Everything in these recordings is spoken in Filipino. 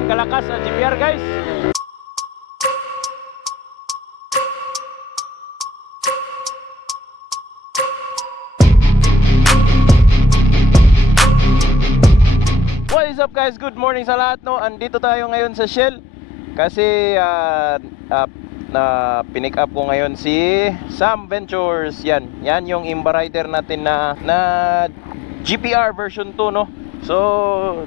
Ganyan kalakas ang GPR guys. What is up guys? Good morning sa lahat no. Andito tayo ngayon sa Shell kasi ah, ah, na pinick up ko ngayon si Sam Ventures. Yan, yan yung Imba Rider natin na na GPR version 2 no. So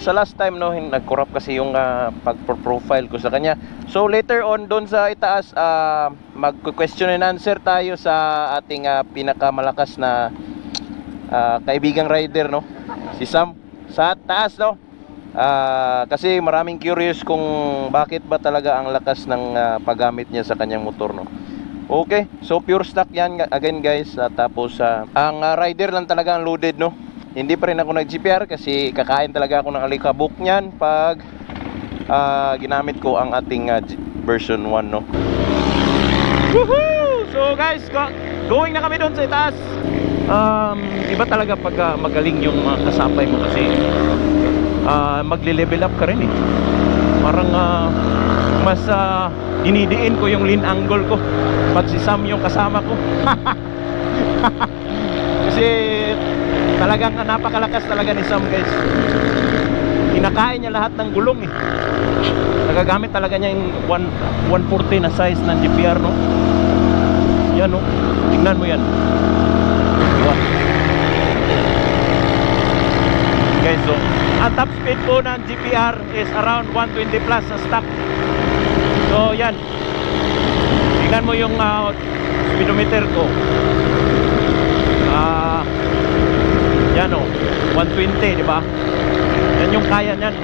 sa last time no, nag-corrupt kasi yung ah, pag-profile ko sa kanya. So later on doon sa itaas ah, mag-question and answer tayo sa ating ah, pinakamalakas na ah, kaibigang rider no. Si Sam sa taas no. Ah, kasi maraming curious kung bakit ba talaga ang lakas ng ah, paggamit niya sa kanyang motor no. Okay, so pure stock yan ga- again guys. Ah, tapos ah, ang ah, rider lang talaga ang loaded no. Hindi pa rin ako nag-GPR kasi kakain talaga ako ng alikabok niyan pag ah, ginamit ko ang ating G- version 1 no. Woohoo! So guys, go- going na kami doon sa itaas. Um, iba talaga pag ah, magaling yung mga kasapay mo kasi ah, magle-level up ka rin eh. Parang ah, mas ah, dinidiin ko yung lean angle ko pag si Sam yung kasama ko. kasi talagang napakalakas talaga ni Sam guys. Kinakain niya lahat ng gulong eh. Nagagamit talaga niya yung 1, 140 na size ng GPR no. Yan no. Tingnan mo yan. Diba? Guys, so ang top speed po ng GPR is around 120 plus sa stock. So yan. Tingnan mo yung ah, speedometer ko. Ah, yan o. 120, di ba? Yan yung kaya niyan.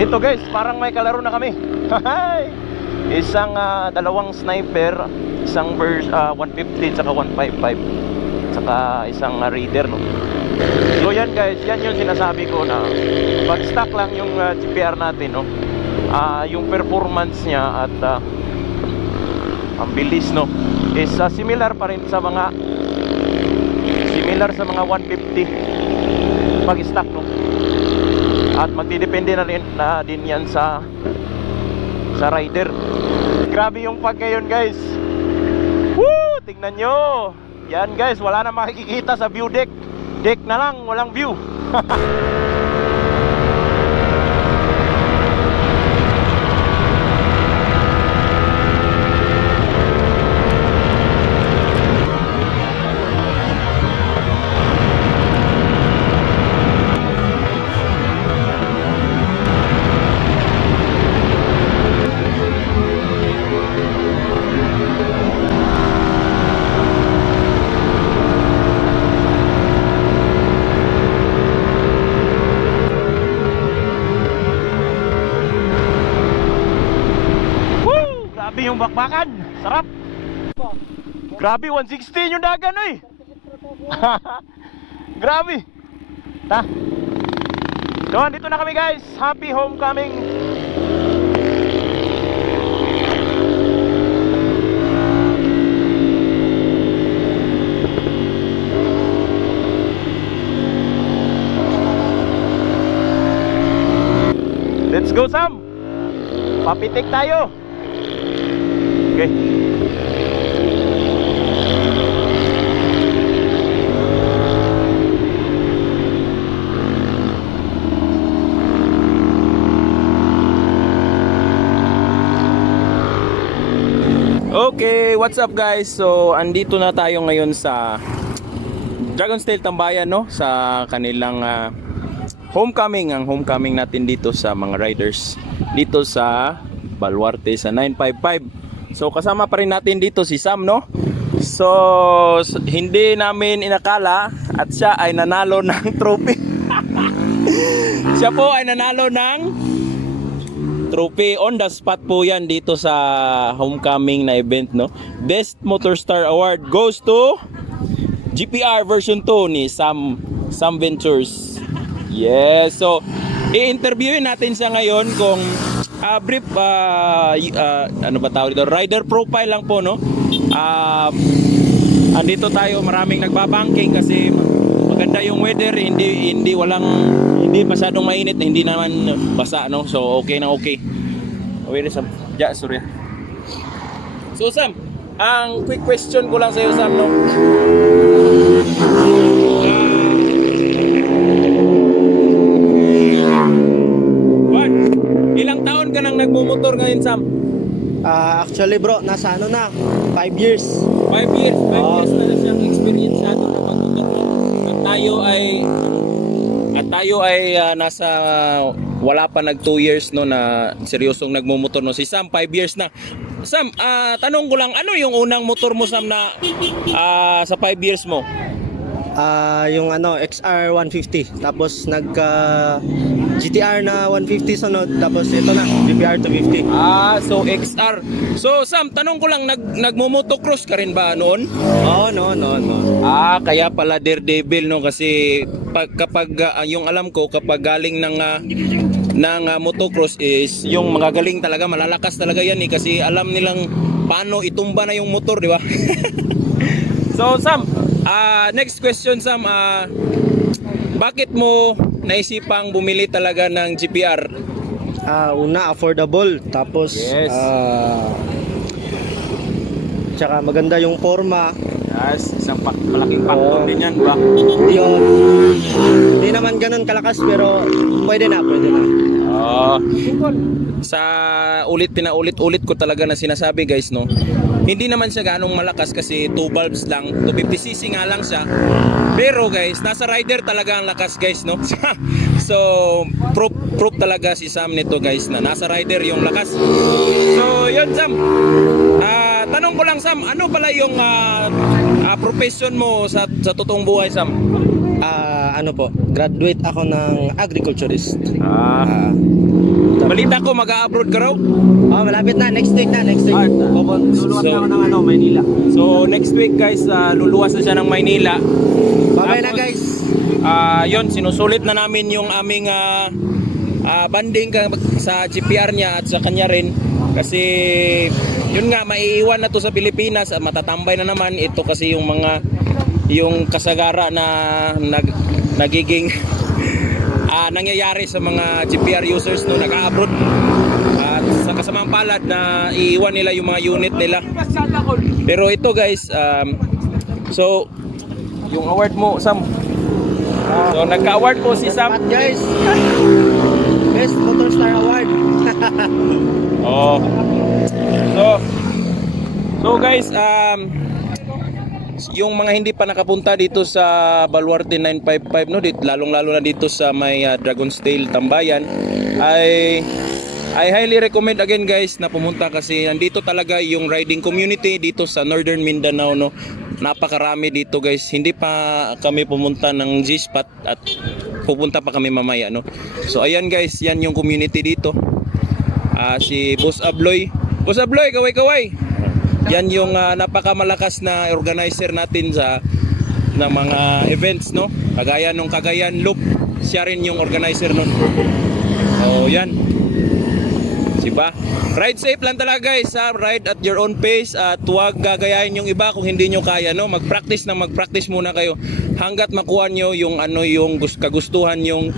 Ito guys, parang may kalaro na kami. Isang ah, dalawang sniper, isang vers ah, 150 saka 155. Saka isang ah, reader no. So yan guys, yan yung sinasabi ko na pag stock lang yung ah, GPR natin no. Ah, yung performance niya at ah, ang bilis no is ah, similar pa rin sa mga similar sa mga 150 pag stock no. At magdidepende na rin na din yan sa sa rider. Grabe yung pag ngayon guys. Woo! Tingnan nyo. Yan guys, wala na makikita sa view deck. Deck na lang, walang view. bakbakan. Sarap. Grabe, 116 yung dagan oy. Grabe. Ta. So, dito na kami guys. Happy homecoming. Let's go Sam. Papitik tayo. Okay. Okay, what's up guys? So, andito na tayo ngayon sa Dragon's Tail Tambayan, no? Sa kanilang ah, homecoming, ang homecoming natin dito sa mga riders dito sa Baluarte sa 955. So kasama pa rin natin dito si Sam, no? So hindi namin inakala at siya ay nanalo ng trophy. siya po ay nanalo ng trophy on the spot po yan dito sa homecoming na event, no? Best Motor Star Award goes to GPR version 2 ni Sam Sam Ventures. Yes, so i-interviewin natin siya ngayon kung ah, brief y- ah, ano ba tawag dito? Rider profile lang po no. Ah, andito tayo maraming nagbabangking kasi maganda yung weather, hindi hindi walang hindi masyadong mainit, hindi naman basa no. So okay na okay. Wait Sam. Ja, sorry. So Sam, ang quick question ko lang sa iyo Sam no. Nagmumotor ngayon Sam? Ah, actually bro, nasa ano na, 5 years. 5 years, 5 Oo. years na siyang experienceado na magmotor. At tayo ay at tayo ay ah, nasa wala pa nag 2 years no na seryosong nagmumotor no si Sam 5 years na. Sam, ah, tanong ko lang ano yung unang motor mo Sam na ah, sa 5 years mo? Ah, yung ano, XR 150. Tapos nagka GTR na 150 sunod. Tapos ito na, GPR 250. Ah, so XR. So Sam, tanong ko lang nag nagmo-motocross ka rin ba noon? Oo, no, no, no. Ah, kaya pala Daredevil no kasi pag, kapag ah, yung alam ko kapag galing ng ah, ng ah, motocross is yung mga galing talaga malalakas talaga yan eh kasi alam nilang paano itumba na yung motor, di ba? so Sam, ah, next question Sam, ah, bakit mo naisipang bumili talaga ng GPR? Ah, una affordable. Tapos Yes. ah tsaka maganda yung forma. Yes, isang pak malaking factor din yan, ba? Yun. Hindi naman ganun kalakas pero pwede na, pwede na. Ah, sa ulit pinaulit-ulit ko talaga na sinasabi guys no. Hindi naman siya ganong malakas kasi 2 bulbs lang, 250cc nga lang siya. Pero guys, nasa rider talaga ang lakas guys no. so, proof proof talaga si Sam nito guys na nasa rider yung lakas. So, yun Sam. Ah, tanong ko lang Sam, ano pala yung ah, ah, profession mo sa sa totoong buhay Sam? Ah, ano po, graduate ako ng agriculturist. Ah, Ah, balita ko mag-abroad ka raw. oh, malapit na, next week na, next week. Pupun- luluwas So- na ako ng ano, Maynila. So next week guys, ah, luluwas na siya ng Maynila. Bye-bye na Tapos, guys. Ah, yon sinusulit na namin yung aming ah, ah, banding ka- sa GPR niya at sa kanya rin kasi yun nga maiiwan na to sa Pilipinas at matatambay na naman ito kasi yung mga yung kasagara na nag, nagiging ah, nangyayari sa mga GPR users no nag-abroad at sa kasamang palad na iiwan nila yung mga unit nila pero ito guys um, so yung award mo Sam So nagka-award po si Sam. Guys. Best Motor Star Award. Oh. So So guys, um yung mga hindi pa nakapunta dito sa Baluarte 955 no, dito lalong-lalo na dito sa may uh, Dragon's Tail Tambayan ay I highly recommend again guys na pumunta kasi nandito talaga yung riding community dito sa Northern Mindanao no. Napakarami dito guys. Hindi pa kami pumunta ng G-Spot at pupunta pa kami mamaya no. So ayan guys, yan yung community dito. Ah, si Boss Abloy. Boss Abloy, kaway-kaway. Yan yung ah, napakamalakas na organizer natin sa na mga events, no? Kagaya nung Cagayan Loop, siya rin yung organizer nun. Oh, yan. Diba? Ride safe lang talaga guys ha? Ride at your own pace at huwag gagayahin yung iba kung hindi nyo kaya no? Mag-practice na mag-practice muna kayo hanggat makuha nyo yung ano yung gus- kagustuhan yung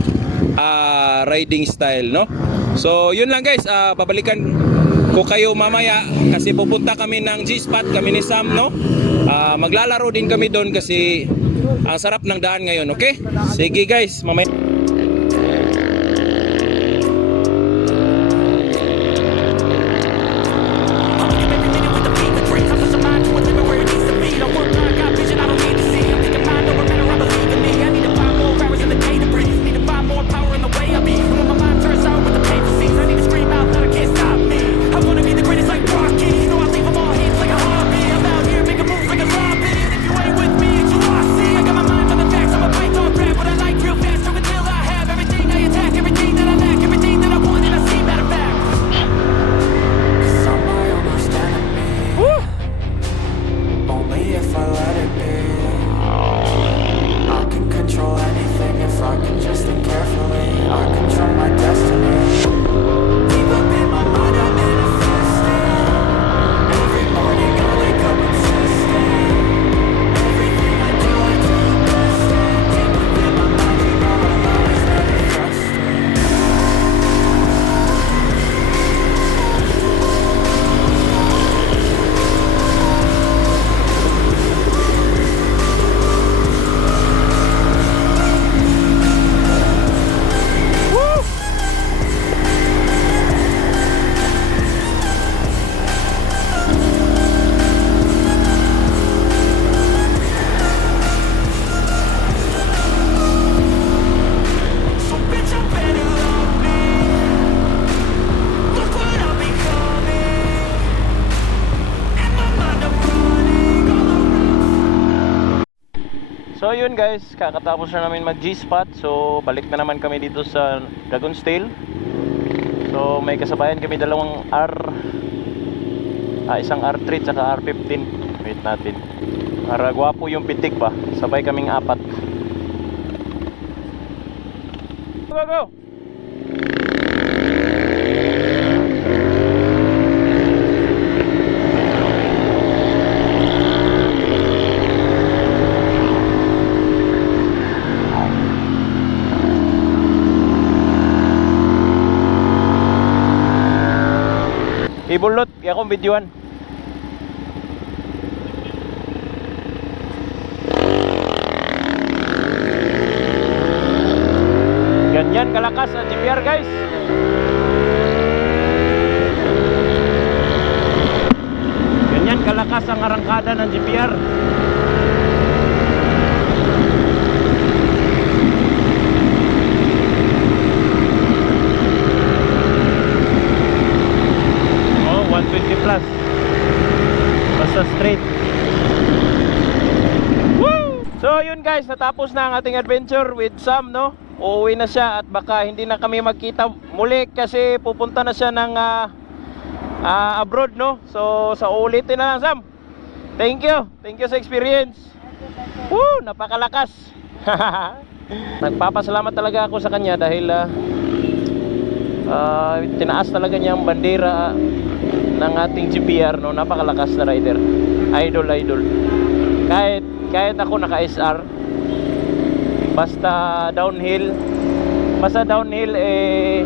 ah, riding style no? So yun lang guys ah, babalikan ko kayo mamaya kasi pupunta kami ng G-Spot kami ni Sam no? Ah, maglalaro din kami doon kasi ang sarap ng daan ngayon okay? Sige guys mamaya So yun guys, kakatapos na namin mag G-spot So balik na naman kami dito sa Dragon's Tail So may kasabayan kami dalawang R ah, Isang R3 tsaka R15 Wait natin. Para gwapo yung pitik ba Sabay kaming apat. Go go go Ibulot, kaya akong videoan. Ganyan kalakas ang GPR guys. Ganyan kalakas ang arangkada ng GPR. Oh, 120 plus. Basta straight. Woo! So yun guys, natapos na ang ating adventure with Sam, no? Uuwi na siya at baka hindi na kami magkita muli kasi pupunta na siya ng ah, ah, abroad, no? So sa ulitin na lang, Sam. Thank you. Thank you sa experience. Woo! Napakalakas. Nagpapasalamat talaga ako sa kanya dahil ah, Ah, tinaas talaga niya ang bandera ng ating GPR no napakalakas na rider idol idol kahit kahit ako naka SR basta downhill basta downhill eh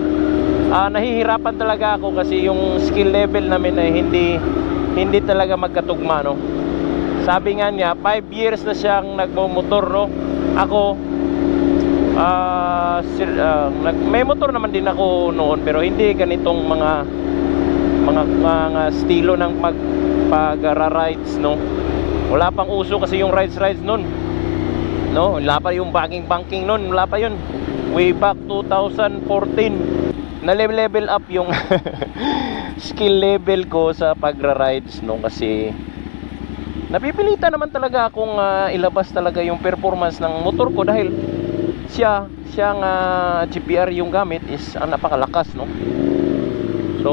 ah, nahihirapan talaga ako kasi yung skill level namin ay hindi hindi talaga magkatugma no sabi nga niya 5 years na siyang nagmomotor no ako Ah, sir, ah, nag, may motor naman din ako noon pero hindi ganitong mga mga mga estilo ng pag pag rides no. Wala pang uso kasi yung rides rides noon. No, wala pa yung banking banking noon, wala pa yun. Way back 2014 na level up yung skill level ko sa pagra-rides no kasi napipilitan naman talaga akong ah, ilabas talaga yung performance ng motor ko dahil siya siyang ah, GPR yung gamit is ang napakalakas no. So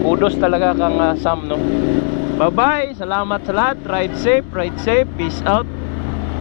kudos talaga kang ah, Sam no. Bye bye salamat sa lahat! Ride safe ride safe! Peace out